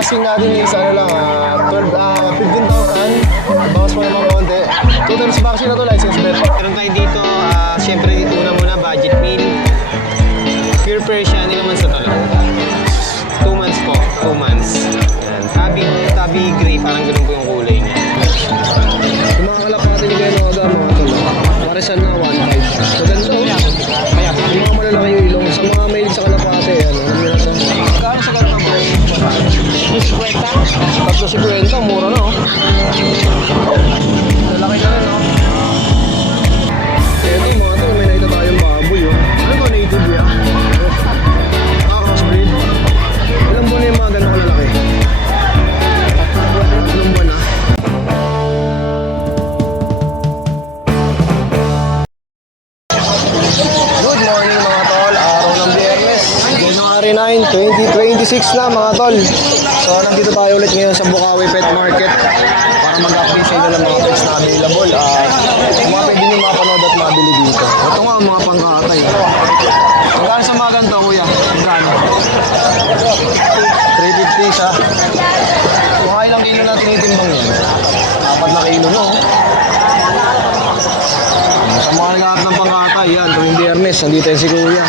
asking natin is ano lang, 15,000. Bawas mo naman konti. Total sa vaccine na to, license bet. Meron tayo dito, siyempre una muna, budget meal. Pure Persian, ilang months na to lang? 2 months po, 2 months. Yan. Tabi gray, parang ganun po yung kulay niya. Yung mga kalapati ni Kuya Noga, mga tol. Marisan na 1.5. Maganda oh. Kaya, yung mga malalaki yung ilong. Sa mga mail sa kalapati, ano nyo na to. Kano sa ganun po? 350, mura na oh. Lalaki ka rin oh. Eto mga tol, may nakita tayong baboy oh. Ano ba native ya? Crossbreed. Ilang buwan na yung mga ganun kalalaki? Ilang buwan na? Good morning mga tol, araw ng Biyernes, January 9, 2026 na mga tol. So nandito tayo ulit ngayon sa Bukawi Pet Market para mag-update sa inyo ng mga pets na available. Kung mga pwede nyo mapanood at mabili dito. Ito nga ang mga pangkatay. Magkano sa mga ganito kuya? Magkano? 350 siya. Mga ilang kilo na tinitimbang yan? 4 na kilo no? Sa mga naghahanap ng pangkatay, yan, tuwing Biyernes, nandito yan si Kuya.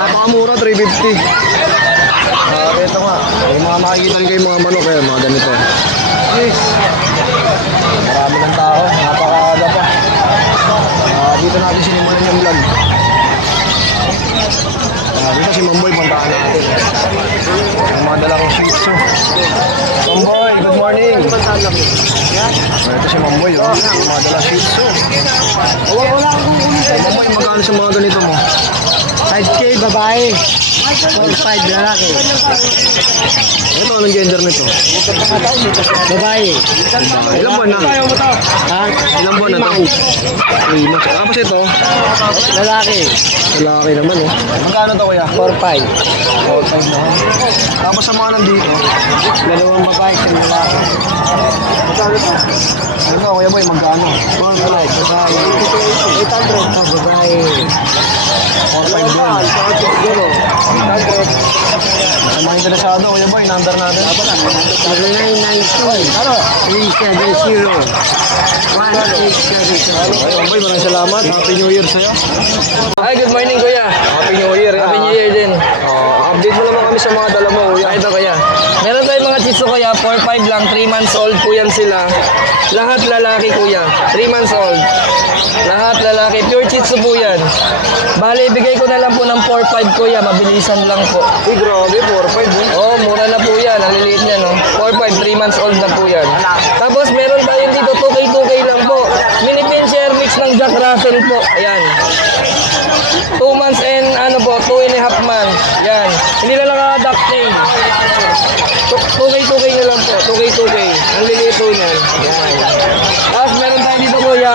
Napakamura, 350. Ito nga, yung mga makikita nyo kayo mga manok, mga ganito. Yes. Marami ng tao, napakaaga pa. Dito natin sinimulan yung vlog. Dito si Mamboy, puntaan natin. Yung mga dalang shih tzu. Mamboy, good morning. Ito si Mamboy, yung mga dalang shih tzu. Wala akong kumita. Mamboy, magkano sa mga ganito mo? 5K babae. 4-5 lalaki. Ito, anong gender nito? Babae. Ilang buwan na? Ha? Ilang buwan na to? 3 months. Tapos ito, Lalaki. lalaki naman oh. Magkano to kuya? 4-5. 4-5 na. Tapos sa mga nandito, Dalawang babae sa lalaki. magkano to? Ano kuya boy, magkano? 4-5 babae. 800 sa babae. 4-5 din. 800. Sa mga interesado kuya boy, number natin. 0992 370 1877. Ay, boy, maraming salamat. Happy New Year sa'yo. Hi, good morning kuya. Happy New Year. Happy New Year din. Update mo naman kami sa mga dala mo kuya. Ito kuya. Meron tayong mga chitsu kuya, 4-5 lang, 3 months old po yan sila. Lahat lalaki kuya, 3 months old. Lahat lalaki, pure chitsu po yan. Bale, ibigay ko na lang po ng 4-5 kuya, mabilisan lang po. Uy, grabe, 4-5 eh. Oh, mura na po yan, ang liliit niya no. 4-5, 3 months old na po yan. Tapos meron tayo dito, 2K lang po. Mini pincher mix ng Jack Russell po, ayan. 2 months and ano po, 2.5 months. Yan. Hindi na naka-ducktail. 2K na lang po. 2K. Ang liliit po niyan. Yan. Tapos meron tayo dito kuya.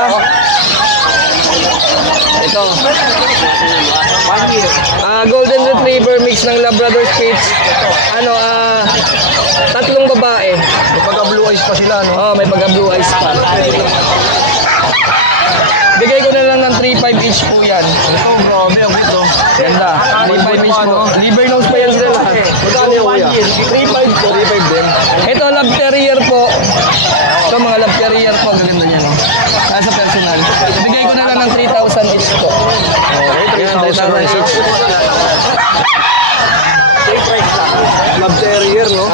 Ito. Golden Retriever mix ng Labrador Spitz. Ano, 3 babae. May pagka-blue eyes pa sila, no? Oh, may pagka-blue eyes pa. Bigay ko na lang ng 3.5 each po yan. Ito, grabe, ang ito. Ganda. 3.5 each po. Liver nose pa yan sila lahat. Magkano yung kuya? 3.5 to, 3.5 din. Ito, love terrier po. Ito, mga love terrier po. Gaganda niya, no? Sa personal. Bigay ko na lang ng 3,000 each po. Okay, Yan, 3,000 each. Love Terrier, no?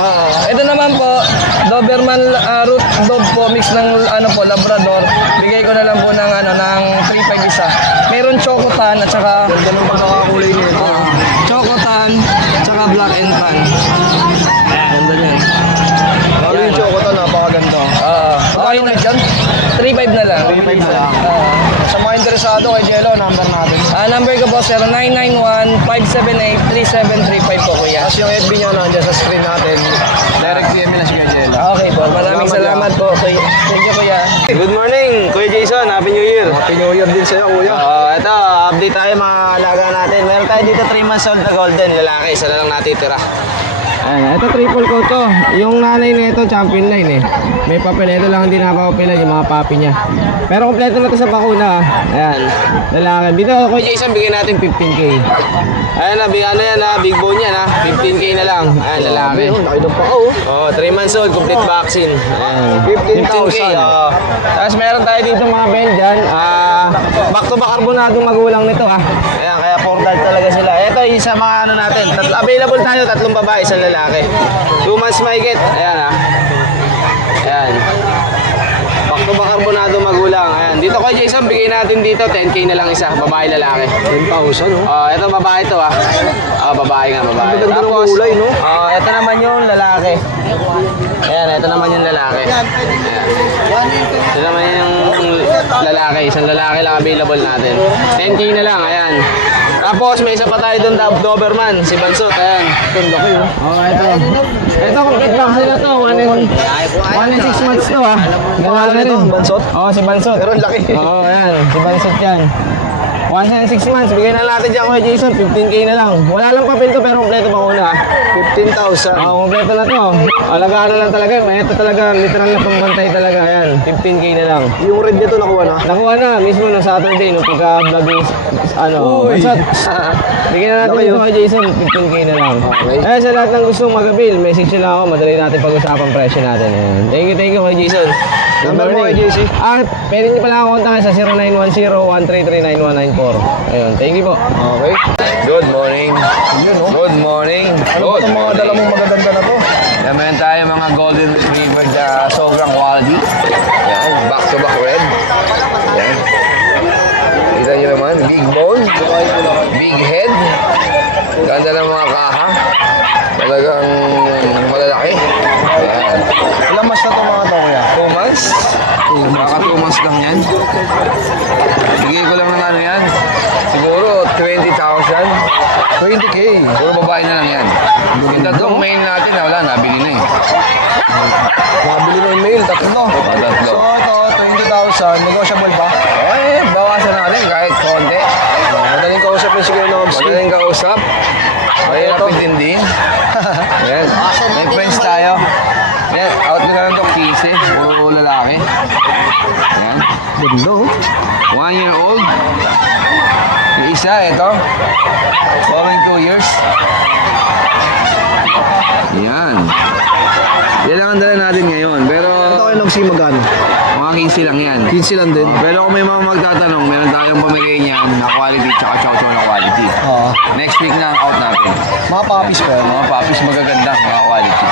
Ito naman po, Doberman root dog po, mix ng ano po, Labrador. Bigay ko na lang po ng ano ng 3.5 isa. Meron chocotan at saka Ganda ng pagkakakulay nito. chocotan at saka black and tan. Ganda niyan. Lalo yung chocolate, napakaganda. Okay na dyan. 3.5 na lang. 3.5 na lang. Sa mga interesado kay Jello, number natin. Number ko po 0991-578-3735 po kuya. Tapos yung FB niya nandiyan sa screen natin. Direct DM na si Jello. Okay po, maraming salamat po. Thank you kuya. Good morning, Kuya Jason. Happy New Year. Happy New Year din sa'yo, kuya. Ito, update tayo mga alaga natin. Meron tayo dito 3 months old na golden lalaki. Isa na lang natitira. Ayan, ito triple coat to. Yung nanay nito champion line eh. May papel, ito lang hindi napapapilan yung mga papi niya. Pero kompleto na to sa bakuna. Ayan, lalaki. Dito ako Jason, bigyan natin 15k. Ayan na, ano yan ha, big bone yan ha. 15k na lang. Ayan, lalaki. Oh, 3 months old, complete vaccine. Ayan, 15k. Oh. Tapos meron tayo dito mga Belgian. Back to back carbonadong magulang nito ha. Ayan, kaya 4 dart talaga sila. Ito yung sa mga ano natin. Available tayo, 3 babae, 1 lalaki. 2 months mahigit. Ayan ha. Ayan. Back to back carbonado magulang. Ayan. Dito kay Jason, bigay natin dito 10k na lang isa, babae lalaki. 10,000 oh. Ito babae to ha. Babae nga, babae. Tapos, ito naman yung lalaki. Ayan, ito naman yung lalaki. Ayan. Ito naman yung lalaki. Isang lalaki lang available natin. 10k na lang, ayan. Tapos may isa pa tayo doon, Doberman, si Bansot, ayan. Tundo ko yun. Okay, ito. Ito, complete vaccine na to. 1 and 6 months to ha. Gano'n na rin. Bansot? Oo, si Bansot. Pero laki. Oo, ayan. Si Bansot yan. 1 and 6 months. Bigyan na natin dyan, Kuya Jason. 15k na lang. Wala lang papel to, pero kompleto pa una. 15,000. Oo, kompleto na to. Alagaan na lang talaga. Ito talaga, literal na pambantay talaga. Ayan, 15k na lang. Yung red nito nakuha na? Nakuha na, mismo no Saturday, nung pagka-vlog yung, Bansot. Bigyan na natin ito, Kuya Jason. 15k na lang. Okay. Sa lahat ng gustong mag-avail, message nyo lang ako. Madali natin pag-usapan presyo natin. Ayan. Thank you, Kuya Jason. Number mo, Kuya JC? Pwede nyo pala ako kontakin sa 0910-133-9194. Ayun, thank you po. Okay. Good morning. Good morning. Ano itong mga dala mong magaganda na to? Yan, meron tayo mga golden retriever na sobrang quality. Yan, back to back red. Yan. Kita nyo naman, big bone, big head. Ganda ng mga kaha. Talagang malalaki. Yan. Ilang mas na to mga to, kuya? 2 months. Baka 2 months lang yan. Bigay ko lang ng ano yan. Siguro 20,000. 20k. Puro babae na lang yan. Yung tatlong mail natin, wala, nabili na eh. Nabili mo yung mail, tatlo. Tatlo. So ito, 20,000. Negotiable ba? Bawasan natin kahit konti. Madaling kausap yung siguro na obski. Magaling kausap. Mahirap din. Yan. May friends tayo. Yan, out na lang itong pieces. Puro lalaki. Yan. Ganda, 1 year old. Yung isa, ito. Going 2 years. Yan. Yan lang ang dala natin ngayon. Pero Ito kayo nag-si magano? mga 15 lang yan. 15 lang din. Pero kung may mga magtatanong, meron tayong pamigay niyan na quality tsaka chow-chow na quality. Oo. Next week na ang out natin. Mga puppies pa yun. Mga puppies magaganda, mga quality.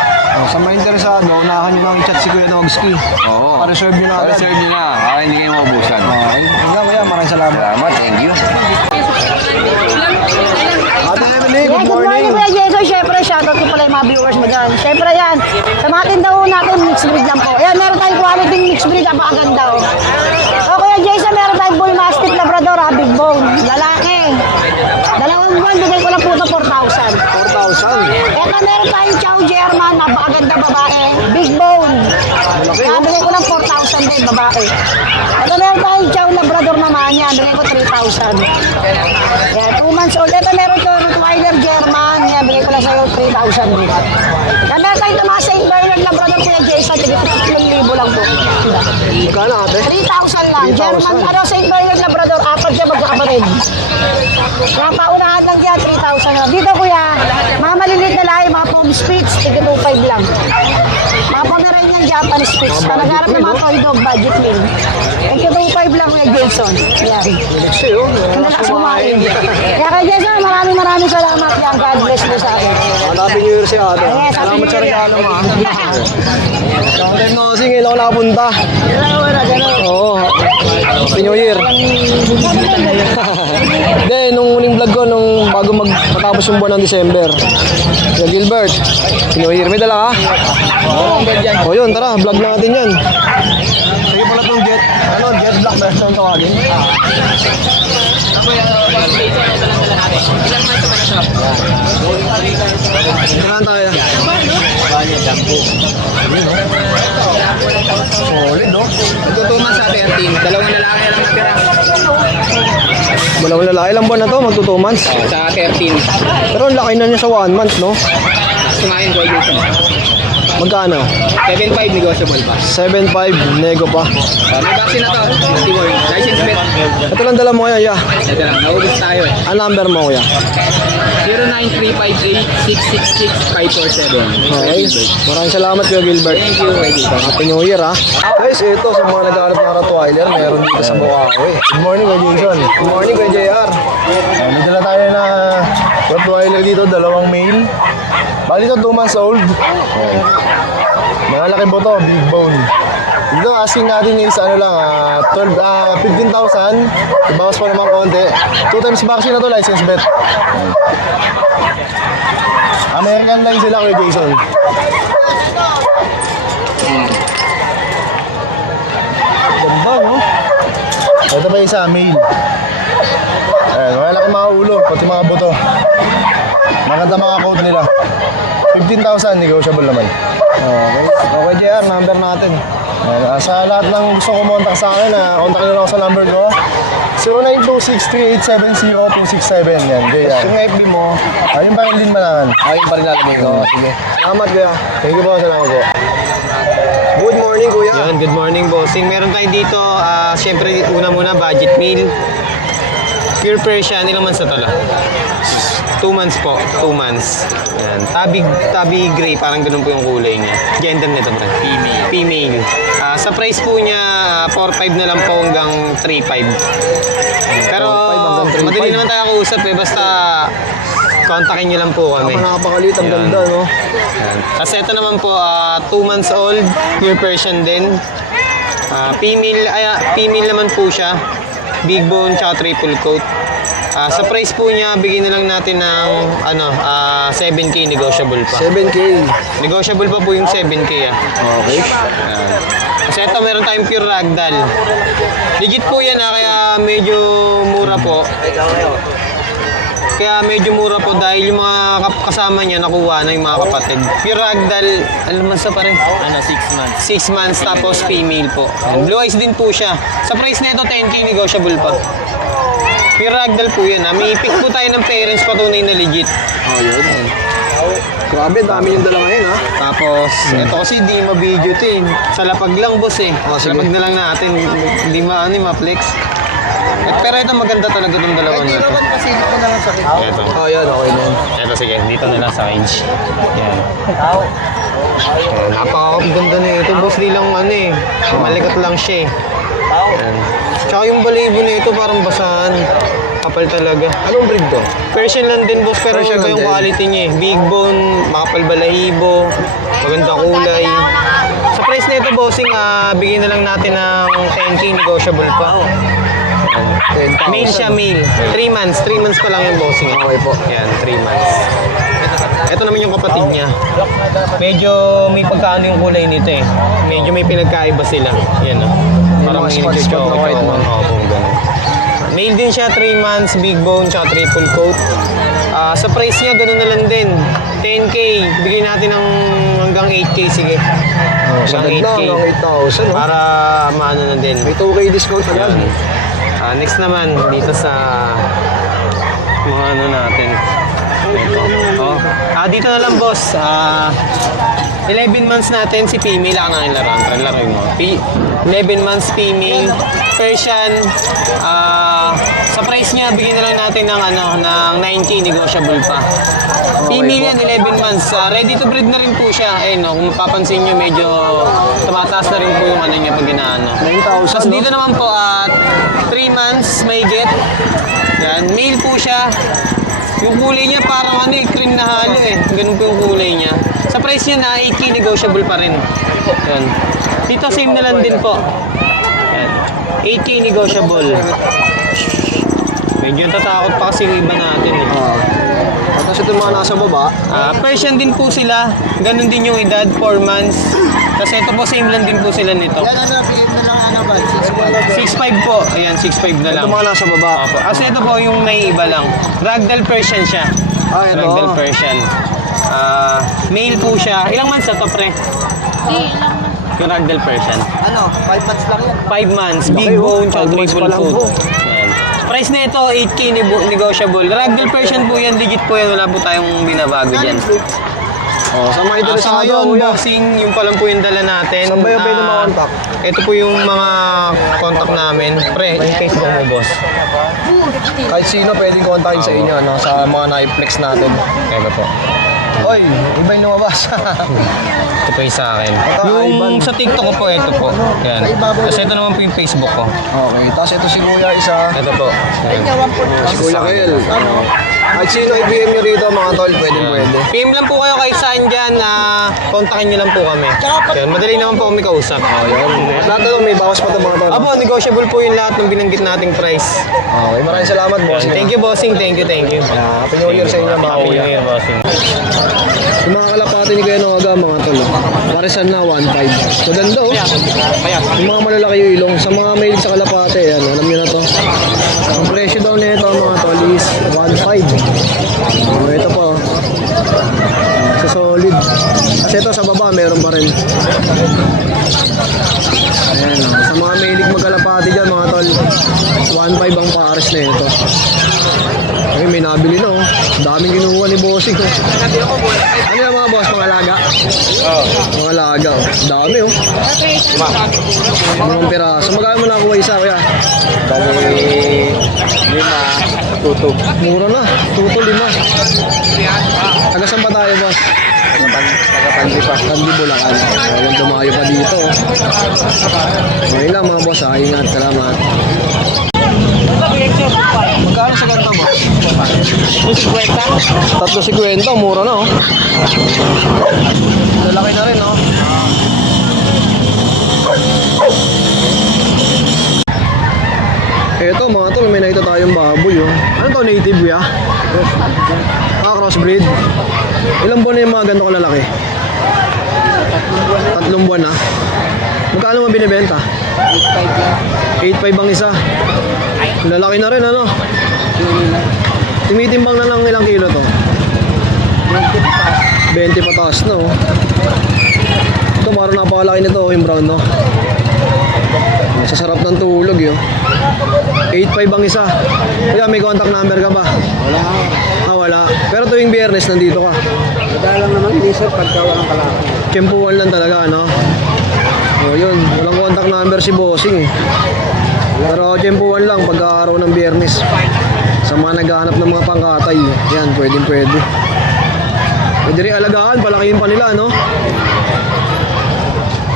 Sa mga interesado, unahan nyo lang i-chat si Kuya Nogski. Oo. Pa-reserve nyo na agad. Pa-reserve nyo na. Baka hindi kayo maubusan. Okay. Hanggang kaya, maraming salamat. Salamat, thank you. Ate Emily, Yeah, good good morning. morning, Kuya Jason. Siyempre, shoutout ko pala yung mga viewers mo dyan. Siyempre yan, sa mga tindaho natin, mixed breed lang po. Ayan, meron tayong quality mixed breed, napakaganda. O, Kuya Jason, meron tayong Bull Mastiff Labrador, big bone, lalaki. 2 buwan, bigay ko lang po ito 4,000. 4,000. Ito, meron tayong Chow German, napakaganda babae, big bone. Bigay ko lang 4,000 din, babae. Ito, meron tayong Chow Labrador naman yan, bigay ko 3,000. Yan, 2 months old. Ito, meron to Rottweiler German, yan, bigay ko lang sa'yo 3,000 din. Yan, meron tayong ito mga St. Bernard Labrador, Kuya Jason, bigay ko 3,000 lang po. Magkano ate? 3,000 lang. 3,000. German, St. Bernard Labrador, 4 siya magkakabarid. Kaya paunahan lang dyan, 3,000 lang. Dito kuya, mga maliliit na lahi, mga Pom Spitz, tig 2,500 lang. Mga Pomeranian Japanese Spitz, na nagharap ng mga toy dog, budget meal. Tig 2,500 lang kuya Jason. Yan. Kasi yun. Ang lakas kumain. Kaya kay Jason, maraming salamat yan. God bless po sa akin. Happy New Year si ate. Yes, Happy Salamat New sa Year. regalo mo. Long time no see, ngayon ako nakapunta. Oo. Happy New Year. Hindi, nung huling vlog ko, bago matapos yung buwan ng December. Kuya Gilbert, Happy New Year. May dala ka? Oo. Yun, tara, vlog natin yan. Sige pala itong jet black version ang tawagin. Kailangan tayo. Solid, no? Magtutuman sa 13. Dalawang lalaki lang natira. Dalawang lalaki, ilang buwan na to? Magto 2 months. Sa 13. Pero ang laki na niya sa 1 month, no? kumain ko dito. Magkano? 7.5 negotiable pa. 7.5, nego pa. May vaccine na to. Keyword. License plate. Ito lang dala mo kuya, ya. Ito lang. Naubos tayo eh. Ang number mo kuya. 09353-666-547. Okay. Maraming salamat kuya Gilbert. Thank you. Happy New Year ha. Guys, ito sa mga naghahanap ng Rottweiler, meron dito sa Bukawi. Good morning kuya Jason. Good morning kuya JR. May dala tayo na Rottweiler dito, dalawang male. Bali ito 2 months old. Mga laki buto, big bone. Dito asking natin yung isa ano lang, 15,000. Ibawas pa naman konti. 2 times vaccine na to, license bet. American line sila kuya Jason. Ganda no? Ito pa isa, male. Ayan, mga laki mga ulo, pati mga buto. Maganda mga coat nila. 15,000, negotiable naman. Okay. Okay JR, number natin. Ayan, sa lahat ng gusto kumontak sa akin, kontak nyo lang ako sa number ko. 09263870-267. Yan, JR. Yung FB mo, Ayun pa rin din malangan. ayun pa rin lalagay ko. Sige. Salamat kuya. Thank you po, salamat po. Good morning kuya. Yun, good morning bossing. Meron tayo dito, syempre una muna budget meal. Pure Persian, ilang months na to lang? 2 months po, 2 months. Yan. Tabi gray, parang ganun po yung kulay niya. Gender nito bro? Female. Female. Sa price po niya, 4.5 na lang po hanggang 3.5. Pero 4.5 hanggang 3.5. madali naman tayo kausap eh, basta kontakin niyo lang po kami. Napakakalit, ang Yan. ganda no. Yan. Tapos ito naman po, 2 months old, pure Persian din. Female naman po siya. Big bone tsaka triple coat. Sa price po niya, bigyan na lang natin ng 7K negotiable pa. 7K. Negotiable pa po yung 7K Okay. Ayan. Kasi ito meron tayong pure ragdoll. Legit po yan kaya medyo mura po. Kaya medyo mura po dahil yung mga kasama niya nakuha na yung mga kapatid. Pure ragdoll, alam mo sa pare? 6 months. 6 months tapos female po. Blue eyes din po siya. Sa price na ito, 10K negotiable pa. Pure ragdoll po yan May pick po tayo ng parents patunay na legit. Oh, yun. Grabe, dami yung dala ngayon ha. Tapos, ito kasi di ma-video ito eh. Sa lapag lang boss eh. Sa lapag na lang natin. Hindi ma-flex. Pero ito maganda talaga itong dalawang na ito. Ito. Oh, yan, okay na yun. Ito sige, dito na lang sa cage. Yan. Napakaganda na ito. Boss, di lang malikat lang siya eh. Yan. Tsaka yung balahibo na ito parang basahan. Kapal talaga. Anong breed to? Persian lang din boss, pero Persian iba lang yung din. quality niya eh. Big bone, makapal balahibo, maganda kulay. Sa price na ito bossing, bigyan na lang natin ng 10K negotiable pa. 10,000. Male siya, male. 3 months. 3 months pa lang yung bossing. Okay po. Yan, 3 months. Ito naman yung kapatid niya. Medyo may pagkaano yung kulay nito eh. Medyo may pinagkaiba sila. Yan Parang mga may spot-spot na white, no? Oo, ganun. Male din siya, 3 months, big bone, tsaka triple coat. Sa price niya, ganun na lang din. 10K, bigyan natin ng hanggang 8K, sige. Sagad Hanggang na, 8K. hanggang 8,000 no? Para maano na din. May 2K discount agad. Yan. Next naman, dito sa mga ano natin. Ito. Dito na lang boss. 11 months natin si female ang ang laruin mo. 11 months female, Persian. Sa price niya, bigyan na lang natin ng ng 9K negotiable pa. Female yan, 11 months. Ready to breed na rin po siya. Kung mapapansin niyo, medyo tumataas na rin po yung niya pag inaano. 9,000 Tapos no? dito naman po, 3 months may get. Yan, male po siya. Yung kulay niya parang cream na halo eh. Ganun po yung kulay niya. Sa price niya na 8K negotiable pa rin. Yan. Dito same na lang din po. Yan. 8K negotiable. Medyo tatakot pa kasi yung iba natin eh. Tapos ito mga nasa baba. Persian din po sila. Ganun din yung edad, 4 months. Kasi ito po same lang din po sila nito. 6'5 po. Ayan, 6'5 na lang. Ito mga nasa baba. Opo. Kasi ito po yung may iba lang. Ragdoll Persian siya. Ito. Ragdoll Persian. Male po siya. Ilang months na to, pre? Yung Ragdoll Persian. 5 months lang yan. 5 months. Big Okay, bone, 5 months triple pa lang coat. po. Ayan. Price na ito, 8K negotiable. Ragdoll Persian po yan. Legit po yan. Wala po tayong binabago dyan. Oh, sa mga Sa interesado, ngayon, kuya. bossing, yung pa lang po yung dala natin. Saan ba yung pwede ma-contact? Ito po yung mga contact namin. Pre, yung Facebook mo, boss. Kahit sino pwedeng kontakin sa inyo, no? Sa mga na-flex natin. Ito po. Oy, iba yung lumabas. Ito po yung sa akin. Ivan. Yung sa TikTok ko po, ito po. Yan. Tapos ito naman po yung Facebook ko. Okay, tapos ito si kuya isa. Ito po. Si Kuya Kel. Kahit sino i-PM nyo rito mga tol, pwede. PM lang po kayo kahit saan dyan. Kontakin nyo lang po kami. Yan, madali naman po kami kausap. At lahat na may bawas pa ito mga tol. Apo, negotiable po yung lahat ng binanggit nating price. Okay, maraming salamat boss. Thank you, bossing. Thank you. Happy New Year sa inyo mga Happy kuya. New Year, bossing. Yung mga kalapati ni Kuya Noga, mga tol. Parisan na 1.5. Maganda oh. Yung mga malalaki yung ilong. Sa mga mahilig sa kalapati, yan, alam nyo na to. Ang presyo daw nito mga tol is 1.5. Ito pa oh. Sa solid. Kasi ito sa baba, meron pa rin. Ayan oh. Sa mga mahilig magkalapati dyan mga tol, 1.5 ang pares na ito. Ay, may nabili na oh. Daming kinuha ni Bossing oh. Ano yung mga boss, mga laga? Mga laga oh. Dami oh. Mga piraso. Magkano mo nakuha isa kuya? Tutog. Mura na. Tuto 5. Taga saan pa tayo boss? Nagapandi pa. Kandi Bulacan. Walang dumayo pa dito oh. Ngayon lang mga boss ha. Ingat. Salamat. Magkano sa ganito boss? 350. Mura na oh. Lalaki na rin oh. Eto mga tol, may nakita tayong baboy oh. Ano to, native ya? Crossbreed. Ilang buwan na yung mga ganito kalalaki? 3 buwan na. Magkano mo binibenta? 8.5 ang isa. Lalaki na rin ano? Timitimbang na lang ilang kilo to? 20 pataas na oh. Ito parang napakalaki nito yung brown no? Sa sarap ng tulog yun. 8.5 ang isa. Kuya, may contact number ka ba? Wala. Wala. Pero tuwing biyernes nandito ka. Madalang naman minsan pagka walang kalaki. Tiyempuan lang talaga, no? O yun, walang contact number si Bossing eh. Pero tiyempuan lang pagka araw ng biyernes. Sa mga naghahanap ng mga pangkatay, yan, pwede. Pwede rin alagaan, palakihin pa nila, no?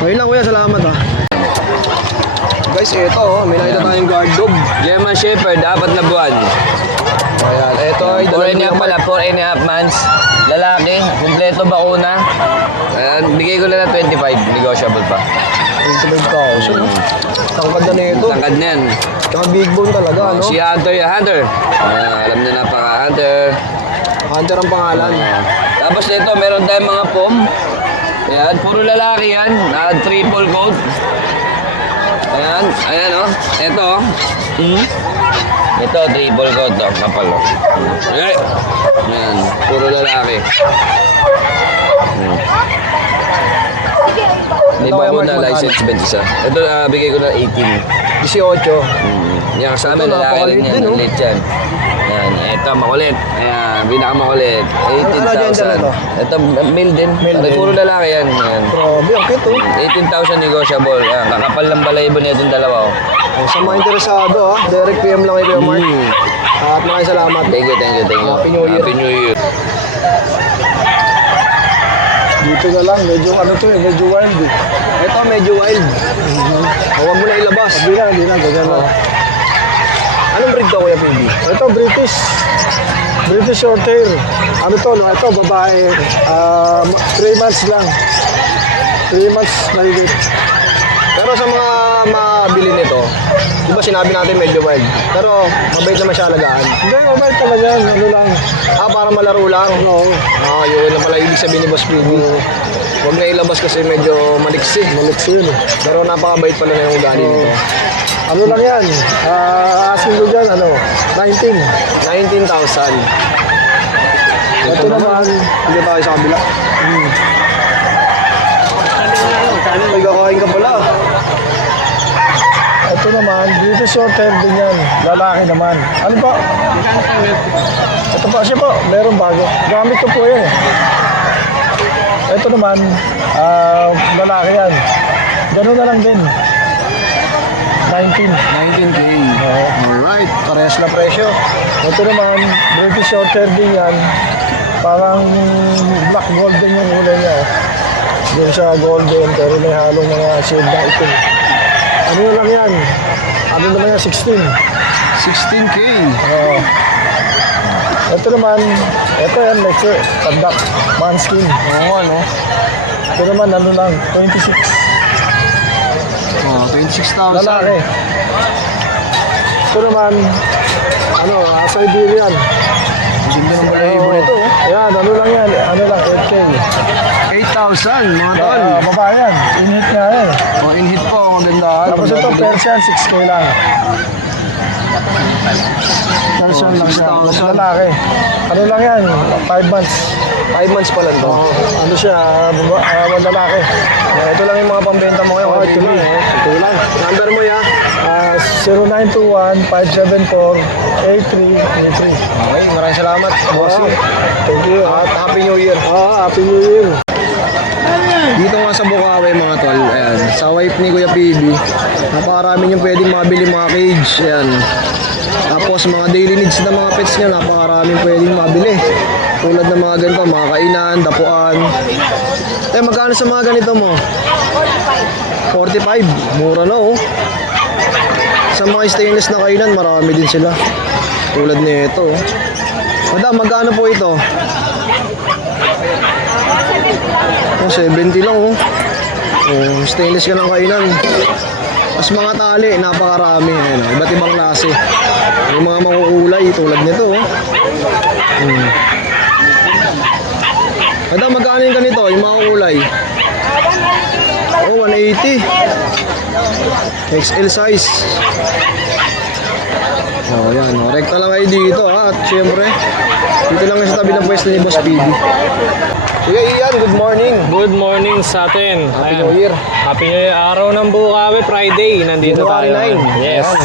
Ayun lang kuya, salamat ha. Guys, ito oh, may nakita tayong guard dog. German Shepherd, 4 na buwan. Ayan, ito ay 4.5 pala, 4.5 months. Lalaki, kumpleto bakuna. Bigay ko na lang 25, negotiable pa. 25,000. Tangkad na nito. Tangkad na yan. Tsaka big bone talaga, no? Si Hunter, Hunter. Alam na napaka-Hunter. Hunter ang pangalan. Tapos dito, meron tayong mga pom. Ayan, puro lalaki yan. Triple coat. Ayan oh. Ito oh. Ito, triple coat oh. Kapal oh. Ayan, puro lalaki. May Ito, bago Mark, na magkano? license 21. Ito, bigay ko na 18. 18. Yan, kasama Ito, lalaki napakalit rin yan. din, oh. Malit yan. Yan, ito makulit. Ayan, pinakamakulit. Ano gender na to? 18,000. Ito, male din. Male din. Puro lalaki yan. Yan. Grabe, ang cute oh. 18,000 negotiable. Yan, kakapal ng balayibo na itong dalawa. Oh. Sa mga interesado ha, direct PM lang kay Kuya Mark. At maraming salamat. Thank you. Happy New Year. Happy New Year. Dito na lang, medyo medyo wild eh. Ito medyo wild. Huwag mo na ilabas. Hindi na, ganyan lang. Anong breed to Kuya PB? Ito, British short hair. Ano to, no? Ito, babae. 3 months lang. 3 months mahigit. Pero sa mga mabili nito, di ba sinabi natin medyo wild? Pero mabait naman siya alagaan. Hindi, mabait talaga. Ano lang. Para malaro lang. Oo. Yun na pala ibig sabihin ni Boss PB. Huwag na ilabas kasi medyo maliksi. Maliksi yun eh. Pero napakabait pala na yung ugali nito. Ano lang yan? Asking ko dyan, 19. 19,000. Ito naman, Hindi tayo sa kabila. May kakain ka pala. ito naman, British short hair din yan. Lalaki naman. Ano pa? Ito pa siya po, meron bago. Gamit ko po yan eh. Ito naman, lalaki yan. Ganun na lang din. 19. 19K. Alright, parehas na presyo. Ito naman, British Shorthair din yan. Parang black golden yung kulay niya. Doon siya golden, pero may halong mga shade na itim. Ano na lang yan? Ano naman yan? 16. 16K. Oo. Ito naman, ito yan, lecture, pandak, manskin. Oo, ano? Ito naman, ano lang, 26. 26,000. Lalaki. Ito naman, ano, Siberian. Hindi naman pala ibo nito. Ayan, ano lang yan, ano lang, 8K. 8,000, mga tol. Babae yan, init nga yan. In hit po, ang ganda. Tapos ito, Persian, 6K lang. Persian lang siya. Tapos lalaki. Ano lang yan, 5 months. 5 months pa lang to. Ano siya, lalaki. Ito lang yung mga pambenta mo ngayon. Ito lang. Ito lang. Number mo ya. 0921-574-8323. Okay, maraming salamat. Bossing. Thank you. At Happy New Year. Happy New Year. Dito nga sa Bukawi mga tol, ayan, sa wife ni Kuya PB, napakarami yung pwedeng mabili mga cage, ayan. Tapos mga daily needs na mga pets niya, napakaraming pwedeng mabili. Tulad ng mga ganito, mga kainan, dapuan. Magkano sa mga ganito mo? 45. Mura na oh. Sa mga stainless na kainan, marami din sila. Tulad nito oh. Madam, magkano po ito? 70 lang oh. Stainless ka ng kainan. Tapos mga tali, napakarami. Ayan, oh. Iba't ibang klase. May mga makukulay tulad nito oh. Madam, magkano yung ganito? Yung mga kulay? Oh, 180. XL size. Oh, yan. Oh. Rekta lang kayo dito ha. At syempre, dito lang sa tabi ng pwesto ni Boss PB. Sige Ian, good morning. Good morning sa atin. Happy Ayan. New Year. Happy New Year. Araw ng Bukawi, Friday. Nandito January tayo. 9. Yes. Ayan.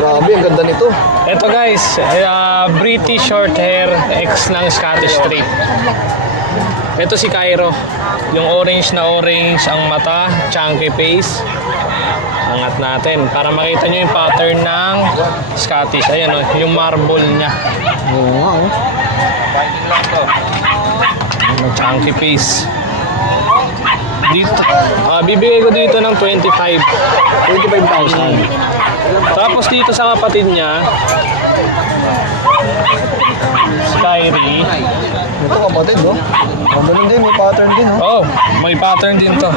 Grabe, ang ganda nito. Ito guys, British Shorthair X ng Scottish Straight. Ito si Cairo. Yung orange na orange ang mata, chunky face. Angat natin para makita nyo yung pattern ng Scottish. Ayan o, yung marble niya. Oo nga oh. Chunky face. Dito, bibigay ko dito ng 25. 25,000. Tapos dito sa kapatid niya, Skyrie. Ito kapatid oh. Ang ganun din, may pattern din oh. Oh, may pattern din to.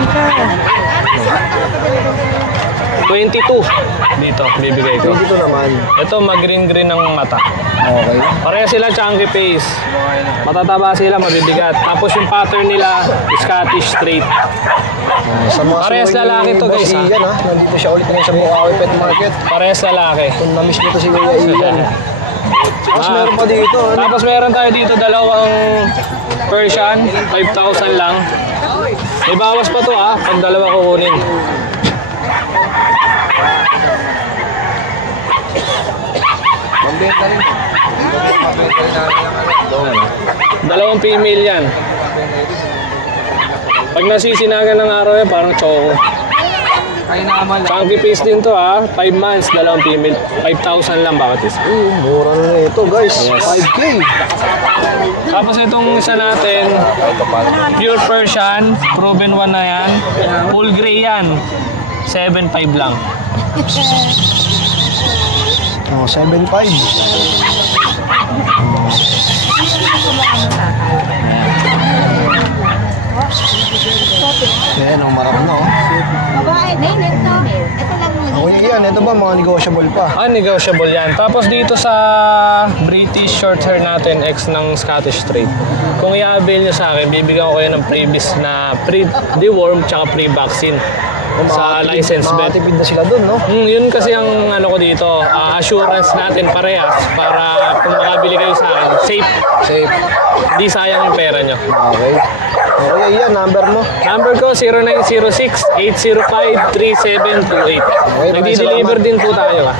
22 dito bibigay ko. Dito naman. Ito mag-green-green ng mata. Okay. Pareha sila chunky face. Matataba sila, mabibigat. Tapos yung pattern nila, Scottish Straight. Sa mga Parehas suway lalaki ni to, Boss guys, ha? Ian, ha? Nandito siya ulit ngayon sa Bukawi Pet Market. Parehas lalaki. Kung na-miss nyo to si Kuya Ian. Tapos meron pa dito. Ano? Tapos meron tayo dito dalawang Persian, 5,000 lang. May bawas pa to pag dalawa kukunin. Dalawang female yan. Pag nasisinagan ng araw yan, parang choco. Chunky face din to 5 months, dalawang female. 5,000 lang bakit isa. Mura na ito guys. Yes. 5K. Tapos itong isa natin, pure Persian, proven one na yan. Full gray yan. 7,500 lang. Oh, 7.5. Ayan, ang marami na oh. Babae, din ito. Ito lang mo. Kuya Ian, ito ba mga negotiable pa? Negotiable yan. Tapos dito sa British Shorthair natin, X ng Scottish Straight. Kung i-avail nyo sa akin, bibigyan ko kayo ng previous na pre-deworm tsaka pre-vaccine sa license bet. Makatipid na sila dun, no? Yun kasi ang ano ko dito, assurance natin parehas para kung makabili kayo sa akin, safe. Safe. Di sayang yung pera nyo. Okay. Okay, yan, number mo. Number ko, 0906-805-3728. Nagdi-deliver din po tayo.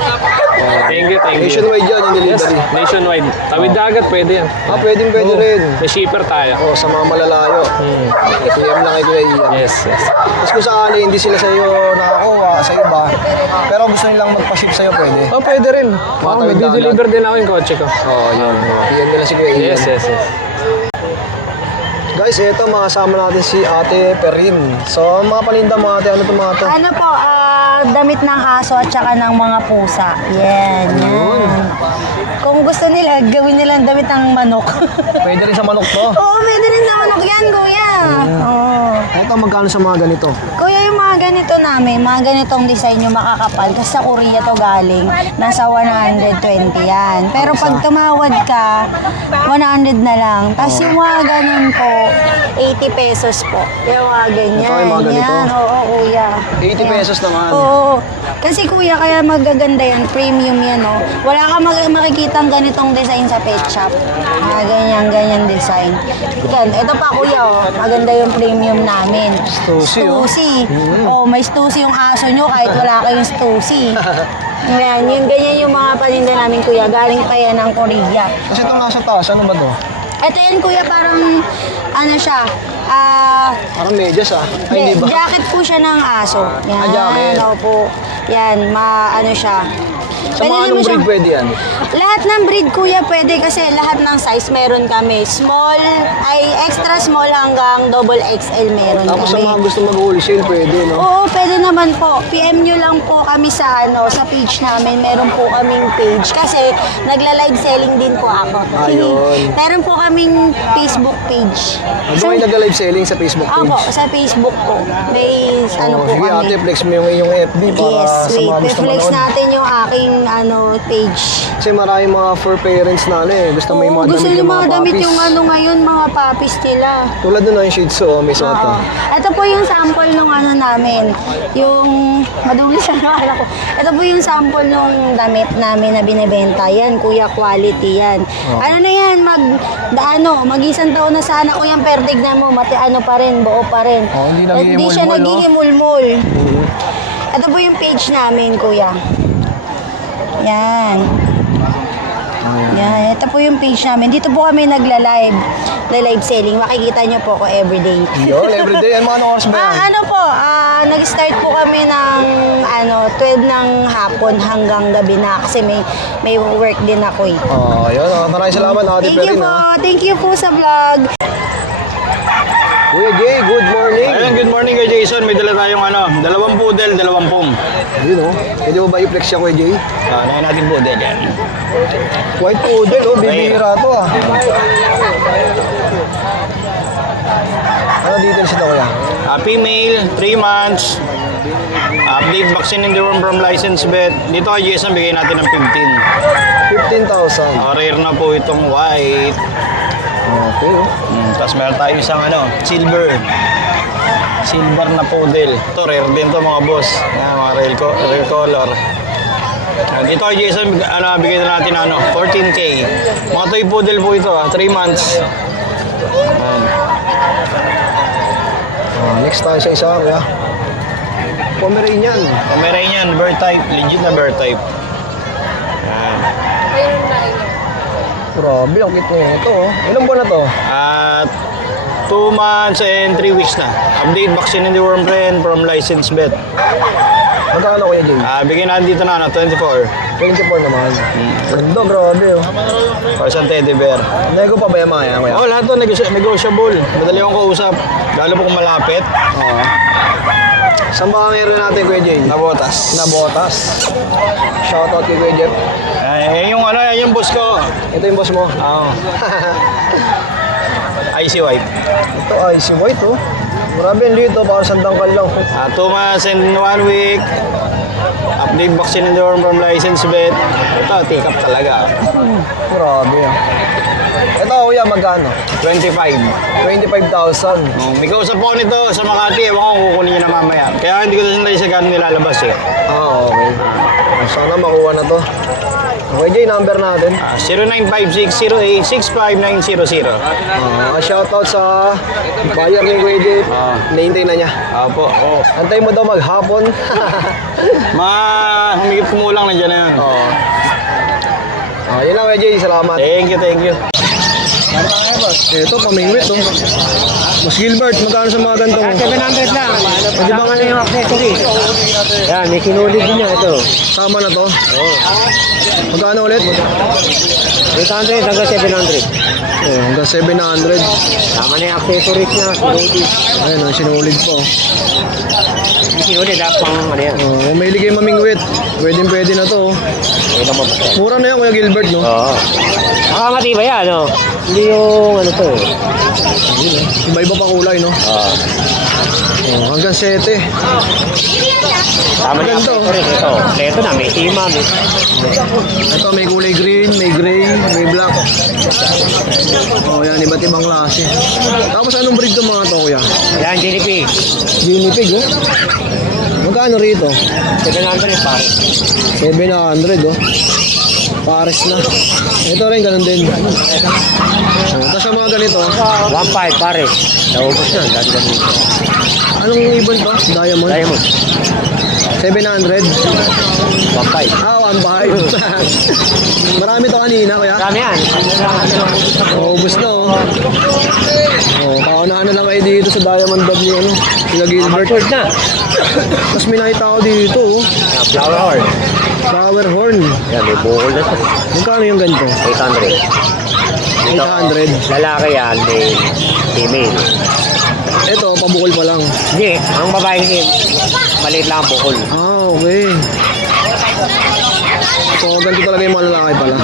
Thank you, thank you. Nationwide yan, yung Yes, delivery. nationwide. Tawid dagat, pwede yan. Pwede rin. May shipper tayo. Sa mga malalayo. PM lang kay Kuya Ian. Yes, yes. Tapos kung sakali hindi sila sa'yo nakakuha sa iba, pero gusto nilang magpa-ship sa'yo, pwede. Pwede rin. Tawid Nagdi-deliver din ako yung kotse ko. Yun. PM nila si Kuya Ian. Yes, yes, yes. Guys, ito, makasama natin si Ate Perin. So, mga paninda mo ate, ano to mga to? Ano po, damit ng aso at saka ng mga pusa. Yan. Kung gusto nila, gawin nilang damit ng manok. Pwede rin sa manok to. Oo, pwede rin sa manok yan, kuya. Oo. Ito, magkano sa mga ganito? Kuya, yung mga ganito namin, mga ganitong design yung makakapal, kasi sa Korea to galing, nasa 120 yan. Pero pag tumawad ka, 100 na lang. Tapos yung mga ganun po, 80 pesos po. Yung mga ganyan. Ito, yung mga ganito? Yan, oo, kuya. 80 pesos naman. Oo. Kasi kuya, kaya magaganda yan, premium yan, oh. Wala ka makikitang ganitong design sa pet shop. Ganyan design. Yan, ito pa kuya, oh. Maganda yung premium namin. Stussy, oh. Stussy. Oh, may Stussy yung aso nyo kahit wala kayong Stussy. Yan, yung ganyan yung mga paninda namin kuya. Galing pa yan ng Korea. Kasi itong nasa taas, ano ba to? Ito yan kuya, parang ano siya, Parang medyas Ay, hindi ba? jacket po siya ng aso. Yan, jacket. opo. Yan, ano siya. Sa mga anong breed pwede yan? Lahat ng breed kuya pwede kasi lahat ng size meron kami. Small, extra small hanggang double XL meron Tapos sa kami. mga gusto mag-wholesale, pwede, no? Oo, pwede naman po. PM nyo lang po kami sa sa page namin. Meron po kaming page kasi nagla-live selling din po ako. Ayun. Meron po kaming Facebook page. Doon kayo nag-live selling sa Facebook page. Opo, sa Facebook po. May ano po Sige, kami. ate, flex mo yung iyong FB para Yes, sa wait. mga gusto Flex manood. natin yung aking page. Kasi maraming mga for parents na gusto may Oo, mga gusto damit nyo yung mga mga damit puppies. yung ngayon, mga puppies nila. Tulad nun yung Shih Tzu, may suot Oo. Ito po yung sample nung namin. Yung madumi sa naalala ko. Ito po yung sample nung damit namin na binibenta. Yan, kuya, quality yan. Ano na yan, mag-isang taon na sana ko yan, pero tignan mo, pa rin, buo pa rin. Hindi siya nagigimulmul, no? nagigimulmul. Ito po yung page namin, kuya. Yan. Yan, ito po yung page namin. Dito po kami nagla-live selling. Makikita nyo po ako everyday. Yun, everyday. Ano oras ba yan? Nag-start po kami ng 12 ng hapon hanggang gabi na kasi may work din ako eh. Yun. Maraming salamat, ate Thank you Perin, po. ha? Thank you po sa vlog. Kuya Jay, good morning. Ayun, good morning kay Jason. May dala tayong 2 poodle, 2 pong. Yun, oh. Pwede mo ba i-flex siya, Kuya Jay? Nakain natin poodle yan. White poodle, oh. Bibihira to, Ano details ito, kuya? Female, 3 months. Update vaccine in the worm from licensed vet. Dito kay Jason, bigay natin ng 15. 15,000. Rare na po itong white. Okay, oh. Tapos meron tayo isang silver. Silver na poodle. Ito, rare din to mga boss. Mga rare color. Dito kay Jason, bigay na natin 14K. Mga toy poodle po ito, 3 months. Next tayo sa isa, kuya. Pomeranian. Pomeranian, bird type. Legit na bird type. Yan. Grabe, ang cute niya ito, oh. Ilang buwan na to? At 2 months and 3 weeks na. Update vaccine in the worm pen from licensed vet. Magkano, Kuya Jay? Bigyan natin dito 24. 24 naman. Ganda, grabe, oh. Or isang teddy bear. Nego pa ba yung mga yan, kuya? Oh, lahat to negotiable. Madali akong kausap. Lalo po kung malapit. Oo. Saan ba ang area natin, Kuya Jay? Nabotas. Nabotas. Shoutout kay Kuya Jeff. Yung boss ko. Ito yung boss mo. Oo. Icy white. Ito ay si White, oh. Grabe ang liit, oh. Parang sandangkal lang. 2 months and 1 week. Update vaccine in the worm from licensed vet. Ito, take up talaga. Grabe, ah. Ito, kuya, magkano? 25. 25,000. May kausap po nito sa Makati, ewan ko kung kukunin nyo na mamaya. Kaya hindi ko na sila sa gano'n nilalabas eh. Okay. Sana makuha na to. Okay, Jay, number natin. 0956-0865-900. Shoutout sa buyer ni Kuya Jay. Naintay na niya. Opo. Antay mo daw maghapon. Humigit kumulang nandiyan na yun. Yun lang, Kuya Jay. Salamat. Thank you. Ito, pamingwit, oh. Mas Gilbert, magkano sa mga ganito mo? 700 lang. Pwede ba nga yung accessory? Yan, may sinulid din niya ito. sama na to? Oo. Magkano ulit? 800 hanggang 700. Hanggang 700. Tama na yung accessories niya. Sinulid. Ayun, sinulid po. Sinulid ha, pang ano yan. Kung may ligay mamingwit, pwede na to. Ito mo ba? Mura na yan, Kuya Gilbert, no? Oo. Matibay yan, no? Hindi yung ano to eh. Iba-iba pa kulay, no? Oo. Hanggang 7. Tama na yung Maganda, oh. accessories. Ito na, may tima. Ito, may kulay green, may gray, may black. Yan, iba't ibang klase. Tapos anong breed ng mga to, Kuya? Yan, GDP. Guinea pig, oh. Magkano rito? 700 pare. 700, oh. Pares na. Ito rin, ganun din. Tapos sa mga ganito, 1.5 pare. Naubos na, ganda dito. anong ibon to? Diamond? Diamond. 700. 1.5. 1.5. Marami to kanina, Kuya. Marami yan. Ubus na, oh. Paunahan na lang kayo dito sa Diamond Dog ni ano, sila Gilbert. Matured na. Tapos may nakita ko dito, oh. Flower horn. Flower horn. Yan, may bukol na to. Magkano yung ganito? 800. 800. Lalaki yan, may female. Ito, pabukol pa lang. Hindi, ang babae kasi maliit lang ang bukol. Okay. So, ganito talaga yung mga lalaki pala.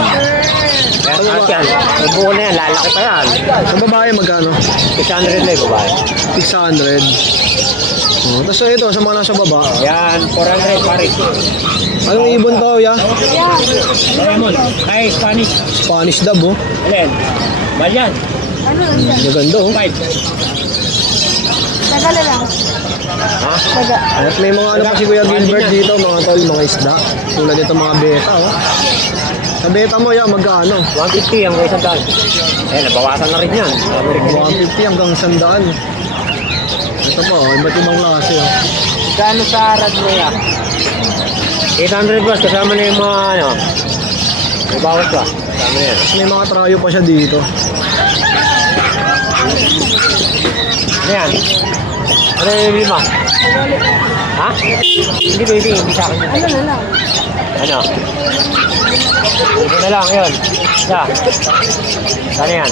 Pero at yan, may bukol na yan, lalaki pa yan. Sa babae, magkano? 600 lang yung babae. 600. Tapos ito, sa mga nasa baba. Yan, 400 pare. Anong ibon to, ya? Diamond. Ay, Spanish. Spanish dub, oh. Alin? Balyan. Maganda, oh. 5. Tagal lang. At may mga ano pa si Kuya Gilbert dito, mga tol, mga isda. Tulad dito mga beta, oh. Sa beta mo, ya, magkano? 150 ang isang daan. Eh, nabawasan na rin yan. 150 hanggang 100. Ito po, iba't ibang klase, oh. Gano'n sa rad mo yan? 800 plus, kasama na yung mga ano. May bawas pa. Kasama na yan. May mga trayo pa siya dito. Ano yan? Ano yung lima? Ha? Hindi pwede, hindi sa akin. Ano na lang? Ano? Ito na lang, yun. Isa. Saan yan?